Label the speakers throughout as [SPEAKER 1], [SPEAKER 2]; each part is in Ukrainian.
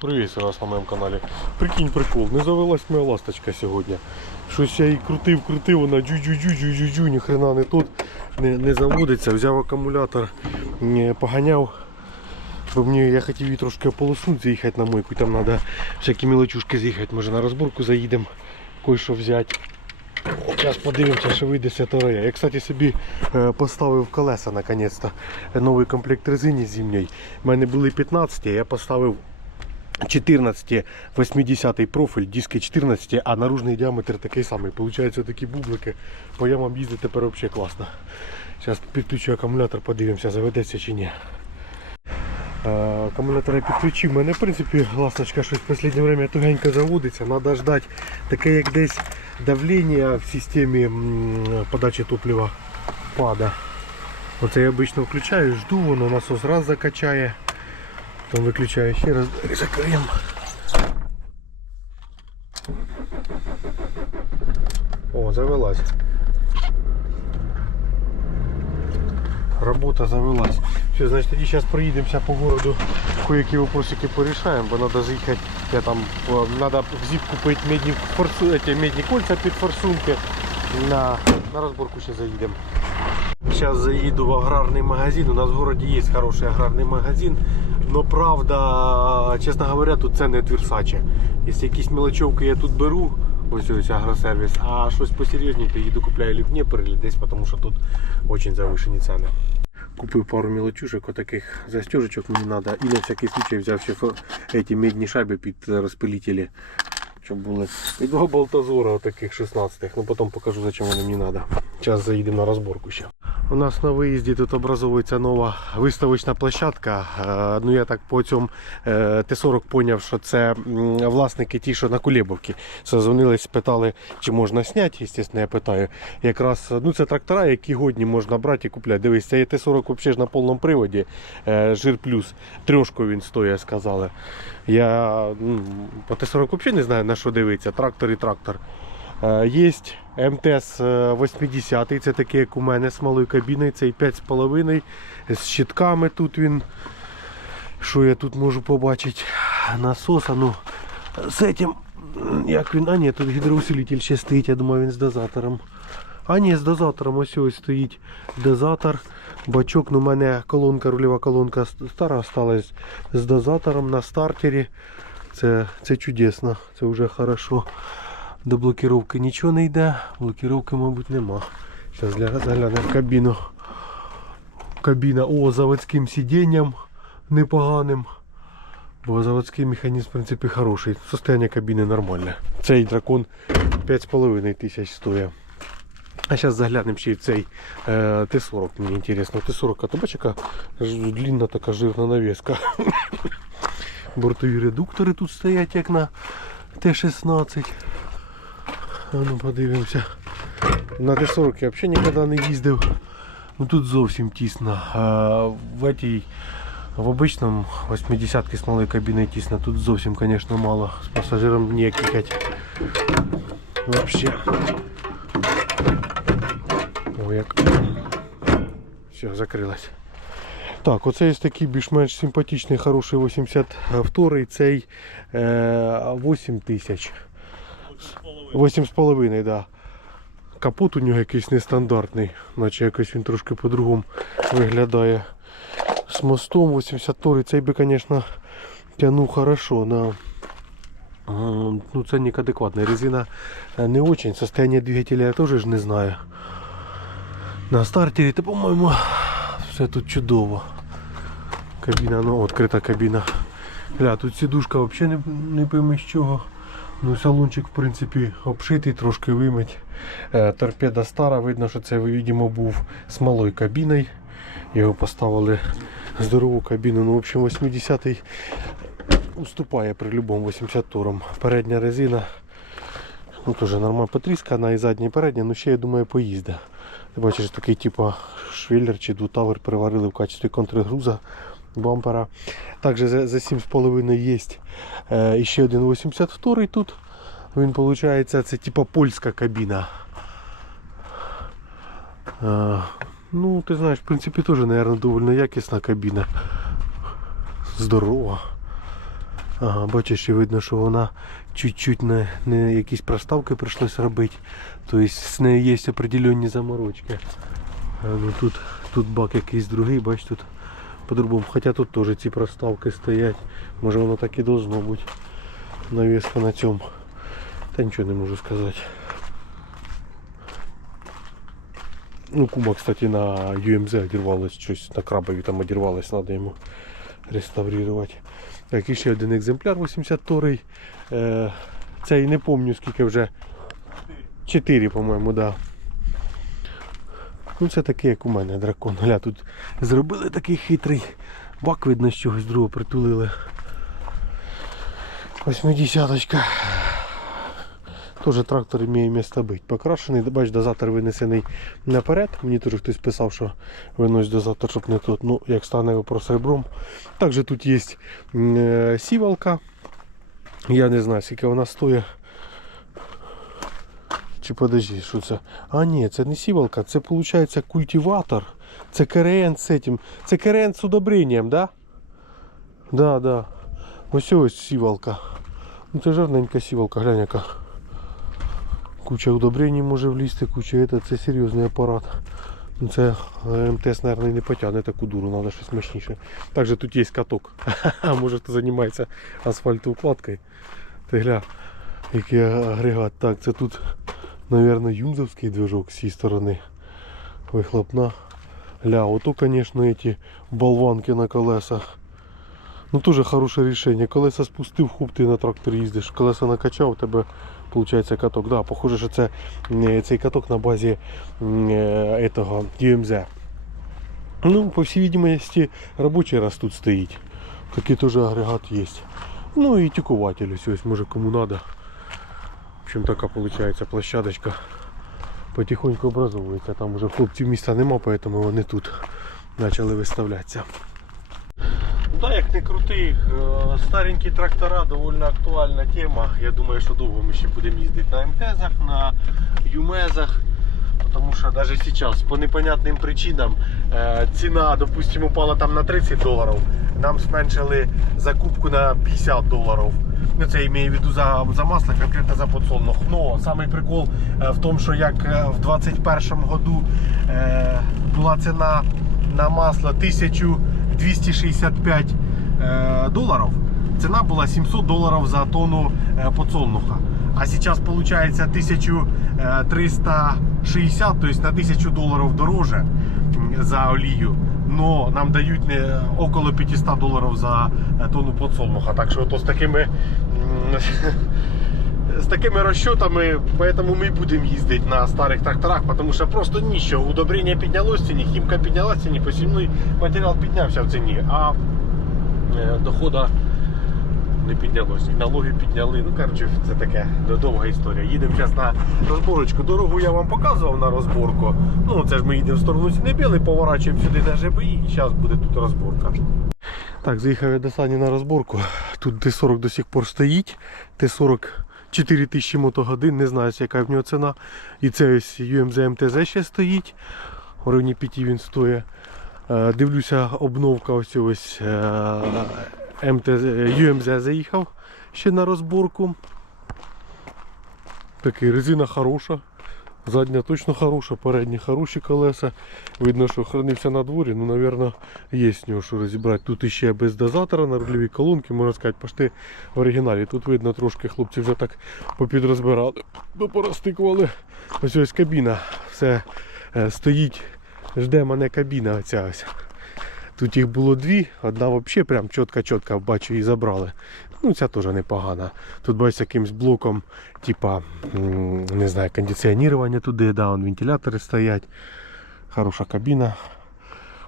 [SPEAKER 1] Приветствую вас на моєму каналі. Прикинь прикол, не завелась моя ласточка сьогодні. Щось я її крутив, крутив, вона джу-джу-джу-джу-джу, ні хрена не тут, не, не заводиться. Взяв акумулятор, е, поганяв. Бо мені я хотів її трошки ополоснути, заїхати на мойку. Там треба всякі мілочушки з'їхати, може на розборку заїдемо, кое-що взяти. Зараз подивимося, що вийде святорея. Я, кстати, собі е, поставив колеса наконець-то. Новий комплект резини зимньої. У мене були 15, а я поставив 14 80 профіль, диски 14, а наружний діаметр такий самий. Получається такі бублики. По ямам їздити тепер взагалі класно. Зараз підключу акумулятор, подивимося, заведеться чи ні. Е, Акумулятор я підключив. Мене в принципі ласточка щось в останнє время тугенько заводиться. Треба ждати таке як десь давлення в системі м, подачі топлива пада. Оце я обично включаю, жду, воно насос раз закачає. Потім виключаю ще раз, закриємо. О, завелась. Работа завелась. Все, значит, тоді зараз проїдемося по городу, кое-які вопросики порішаємо, бо треба заїхати, я там, треба в зіп купити медні, форсу, эти, медні кольця під форсунки. На, на розборку ще заїдемо. Зараз заїду в аграрний магазин. У нас в городі є хороший аграрний магазин. Но правда, чесно говоря, тут це не Версаче. Якщо якісь мелочовки я тут беру, ось ось агросервіс, а щось посерйозніше, їду купляю либо в Дніпр, або десь, тому що тут дуже завишені ціни. Купив пару мелочушек, отаких застежечок мені треба. І на всякий случай взяв ще эти медні шайби під розпилителі. Щоб були. І два болтозора отаких 16-х. Ну потім покажу, зачем вони мені треба. Зараз заїдемо на розборку ще. У нас на виїзді тут образовується нова виставочна площадка. Е, Ну я так по цьому е, Т-40 поняв, що це власники ті, що на Кулебовці. Созвонились, спитали, чи можна зняти. Звісно, я питаю. Якраз ну це трактора, які годні можна брати і купляти. Дивись, цей Т-40 взагалі на повному приводі. е, Жир плюс. Трьошку він стоїть, сказали. Я ну, по Т-40 взагалі не знаю на що дивитися. Трактор і трактор. Е, Є МТС е, 80, це такий, як у мене, з малою кабіною, цей 5,5 з щитками тут він. Що я тут можу побачити? Насос, а ну з цим, як він, а ні, тут гідроусилитель ще стоїть, я думаю, він з дозатором. А ні, з дозатором ось ось стоїть дозатор. Бачок, ну у мене колонка, рульова колонка стара осталась з дозатором на стартері. Це, це чудесно, це вже хорошо. До блокировки нічого не йде, блокировки, мабуть, нема. Зараз заглянемо в кабіну. Кабіна о заводським сидінням непоганим. Бо заводський механізм, в принципі, хороший. Состояние кабіни нормальне. Цей дракон 5,5 тисяч стоїть. А зараз заглянемо ще й в цей е, Т-40. Мені інтересно. Т-40, а то бачиш, яка длинна така жирна навіска. Бортові редуктори тут стоять, як на Т-16. А ну подивимося. На Т-40 я взагалі ніколи не їздив. Ну тут зовсім тісно. А в этій, в обичному 80-ки з кабіни тісно. Тут зовсім, звісно, мало. З пасажиром ніяк їхати. Вообще. Ой, як. Все, закрилась. Так, оце є такий більш-менш симпатичний, хороший 82-й, цей е, 8 тисяч. 8,5, так. Да. Капот у нього якийсь нестандартний, наче якось він трошки по-другому виглядає. З мостом 82 цей би, звісно, тянув хорошо. На... Ну, ценник адекватний. Резина е, не очень. Состояние двигателя я теж не знаю. На стартері, то, по-моєму, все тут чудово. Кабіна, ну, відкрита кабіна. Гля, тут сідушка взагалі не, не пойми з чого. Ну, салончик, в принципі, обшитий, трошки вимить. Е, торпеда стара, видно, що це, видимо, був з малою кабіною. Його поставили здорову кабіну. Ну, в общем, 80-й уступає при любому 82-м. Передня резина. Ну, теж нормально потріскана і задня, і передня, ну ще я думаю поїзде. Ти бачиш такий типу швеллер чи двутавер приварили в качестві контргруза бампера. Також за, за 7,5 є е, ще один 82 тут. Він виходить, це типа польська кабіна. Е, ну, ти знаєш, в принципі, теж, мабуть, доволі якісна кабіна. Здорова. Ага, бачиш, і видно, що вона чуть-чуть не, не якісь проставки прийшлось робити. Тобто з нею є определенні заморочки. А, ну, тут, тут бак якийсь другий, бач тут по-другому. Хоча тут теж ці проставки стоять. Може воно так і должно бути. Навіска на цьому. Та нічого не можу сказати. Ну, кума, кстати, на UMZ одірвалось щось, на крабові там одірвалось, треба йому реставрувати. Так, і ще один екземпляр 82-й. Е, цей не пам'ятаю скільки вже. 4, по-моєму, да. Ну це такий, як у мене дракон. Гля, тут зробили такий хитрий бак, видно, з чогось другого притулили. Восьмидесяточка. Тоже трактор має місце бути. Покрашений, бач, дозатор винесений наперед. Мені теж хтось писав, що винось дозатор, щоб не тут. Ну, як стане вопрос ребром. Також тут є е, сівалка. Я не знаю, скільки вона стоїть. Чи подожди, що це? А ні, це не сівалка, це виходить культиватор. Це КРН з цим. Це КРН з удобренням, да? Да, да. Ось ось сівалка. Ну це жирненька сівалка, глянь яка. Куча удобрений може влізти, куча это, це серйозний апарат. Ну це е, МТС, мабуть, не потягне таку дуру, треба щось мощніше. Також тут є каток. Може хто займається асфальтоукладкою. Ти гля, який агрегат. Так, це тут, мабуть, юмзовський движок з цієї сторони. Вихлопна. Ля, ото, звісно, эти болванки на колесах. Ну теж хороше рішення. Колеса спустив, хуп ти на трактор їздиш. Колеса накачав, у тебе виходить каток. Да, похоже, що це е, цей каток на базі е, этого DMZ. Ну, по всій видимости, робочий раз тут стоїть. Такий теж агрегат є. Ну і тюкуватель ось, ось кому надо. Общем, така виходить площадочка. Потихоньку образовується. Там уже хлопців місця нема, поэтому вони тут почали виставлятися. Так, як не крути, е, старенькі трактора доволі актуальна тема. Я думаю, що довго ми ще будемо їздити на МТЗах, на ЮМЕЗах. Тому що навіть зараз по непонятним причинам е, ціна, допустимо, упала там на 30 доларів. Нам зменшили закупку на 50 доларів. Ну, це я маю в виду за, за масло, конкретно за подсолнух. Но самий прикол е, в тому, що як е, в 21 году е, була ціна на масло 1265 е, доларів, ціна була 700 доларів за тонну подсолнуха. А зараз виходить 1360, тобто на 1000 доларів дороже за олію. Но нам дають не около 500 доларів за е, тонну подсолнуха. Так що то з такими з такими розчетами, поэтому ми будемо їздити на старих тракторах, тому що просто нічого. Удобрення піднялось ціні, хімка піднялася в ціні, посівний матеріал піднявся в ціні, а е, дохода не піднялось. І налоги підняли. Ну, коротше, це таке довга історія. Їдемо зараз на розборочку. Дорогу я вам показував на розборку. Ну, це ж ми їдемо в сторону Сінебіли, поворачуємо сюди на ЖБІ і зараз буде тут розборка. Так, заїхав я до Сані на розборку. Тут Т-40 до сих пор стоїть. Т-40 4 тисячі мотогодин, не знаю, яка в нього ціна. І це ось UMZ MTZ ще стоїть. В районі 5 він стоїть. Е, Дивлюся, обновка ось ось е, МТЗ, UMZ заїхав ще на розборку. Такий резина хороша. Задня точно хороша, передні хороші колеса. Видно, що хранився на дворі, ну, мабуть, є з нього що розібрати. Тут іще без дозатора на рульовій колонки, можна сказати, пошти в оригіналі. Тут видно трошки хлопці вже так попідрозбирали, порозтикували. Ось ось кабіна. Все е, стоїть, жде мене кабіна оця ось. Тут їх було дві, одна взагалі прям чітко-чітко бачу і забрали. Ну, ця теж непогана. Тут бачиться якимсь блоком, типа, не знаю, кондиціонування туди, да, вон вентилятори стоять. Хороша кабіна.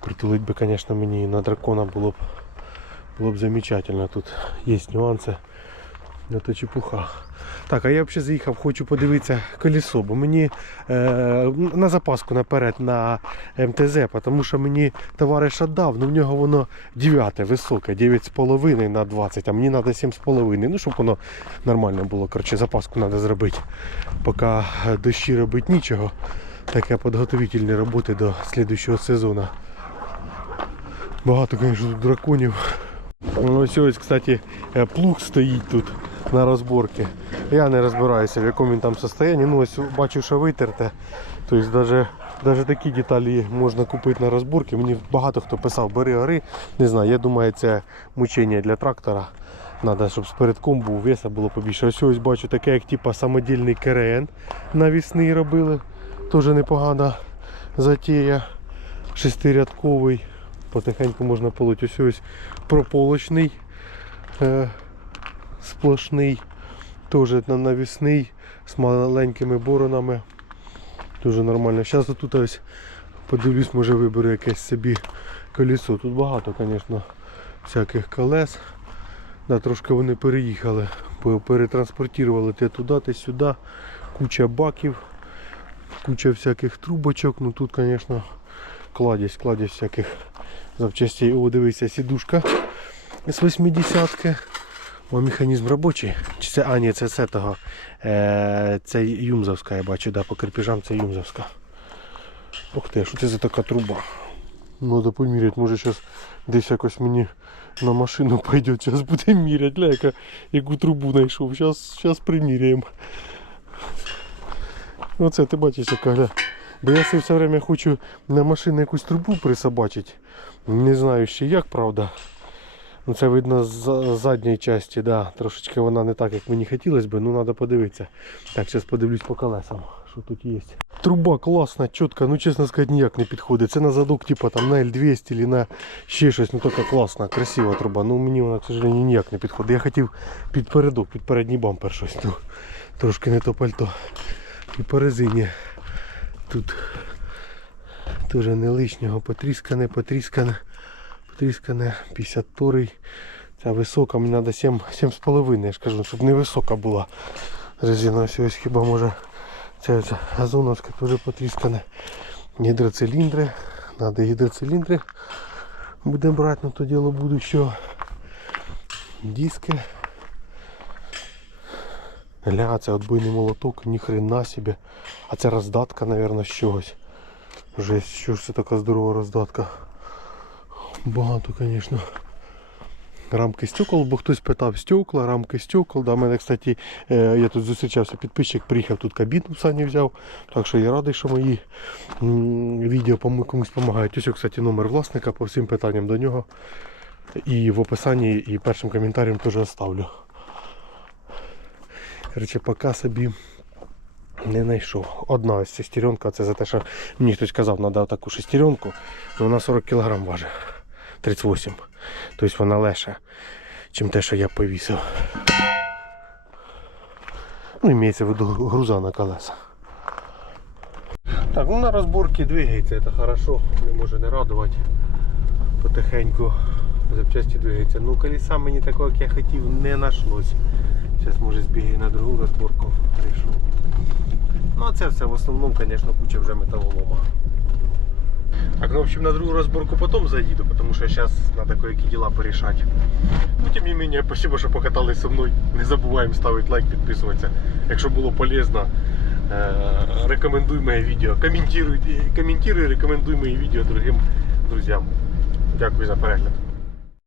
[SPEAKER 1] Притулить би, звісно, мені на дракона було б, було б замечательно. Тут є нюанси. Ну то чепуха. Так, а я взагалі заїхав, хочу подивитися колесо, бо мені е, на запаску наперед на МТЗ, тому що мені товариш віддав, ну в нього воно 9 високе, 9,5 на 20, а мені треба 7,5. Ну, щоб воно нормально було. Коротше, запаску треба зробити. Поки дощі робити нічого. Таке підготовительні роботи до слідчого сезону. Багато, звісно, драконів. Ну, Ось ось, кстати, е, плуг стоїть тут на розборці. Я не розбираюся, в якому він там состоянні. Ну, ось бачу, що витерте. Тобто навіть, такі деталі можна купити на розборці. Мені багато хто писав, бери гори. Не знаю, я думаю, це мучення для трактора. Треба, щоб з передком був веса було побільше. Ось ось бачу таке, як типа самодільний КРН навісний робили. Теж непогана затея. Шестирядковий. Потихеньку можна полоть. Ось ось прополочний е, сплошний. Теж на навісний з маленькими боронами. Дуже нормально. Зараз тут ось подивлюсь, може виберу якесь собі колесо. Тут багато, звісно, всяких колес. Да, трошки вони переїхали, перетранспортували те туди, те сюди. Куча баків, куча всяких трубочок. Ну тут, звісно, кладість, кладість всяких запчастей. О, дивися, сідушка з 80-ки. О, механізм робочий. Чи це, а, ні, це з того. Е, це Юмзовська, я бачу, да, по кирпичам це Юмзовська. Ух ти, що це за така труба? Надо поміряти, може зараз десь якось мені на машину пойде, зараз буде міряти, ля, яка, яку трубу знайшов. Зараз, зараз приміряємо. Оце ти бачиш, яка гля. Бо я все время хочу на машину якусь трубу присобачити. Не знаю ще як, правда. Ну це видно з задньої частини, да. Трошечки вона не так, як мені хотілося б, ну треба подивитися. Так, зараз подивлюсь по колесам, що тут є. Труба класна, чітка, ну чесно сказати, ніяк не підходить. Це на задок, типа там на L200 чи на ще щось, ну така класна, красива труба. Ну мені вона, к сожалению, ніяк не підходить. Я хотів під передок, під передній бампер щось. Ну, трошки не то пальто. І по резині. Тут теж не лишнього, потріскане, потріскане, потріскане, 52 Ця висока, мені треба 7,5, я ж кажу, щоб не висока була резина. Ось ось хіба може ця, ця газоновська теж потріскане. Гідроциліндри. Треба гідроциліндри. Будемо брати на то діло буду. Диски. Гля, це отбойний молоток, ніхрена собі. А це роздатка, мабуть, з чогось. Жесть, що ж це така здорова роздатка. Багато, звісно. Рамки стекол, бо хтось питав стекла, рамки стекол. Да, мене, кстати, е, я тут зустрічався, підписчик, приїхав тут кабіну в сані взяв. Так що я радий, що мої відео комусь допомагають. Ось, кстати, номер власника по всім питанням до нього. І в описанні, і першим коментарем теж оставлю. Короче, поки собі не знайшов. Одна ось шестеренка, це за те, що мені хтось казав, треба таку шестеренку, вона 40 кг важить. 38. Тобто вона легша, чим те, що я повісив. Ну, імеється в виду груза на колеса. Так, ну на розборці двигається, це хорошо, не може не радувати. Потихеньку запчасті двигаються. Ну колеса мені такого, як я хотів, не знайшлось. Зараз може збігаю на другу розборку. Решу. Ну а це все в основному, звісно, куча вже металолома. Так, ну в общем на другую разборку потом заеду, потому что сейчас надо кое-какие дела порешать. Ну, тем не менее, спасибо, що покатались со мною. Не забуваємо ставити лайк, підписуватися. Якщо було полезно, е, рекомендуй моє відео. Коментуй, коментуй, рекомендуй мої відео другим друзям. Дякую за перегляд.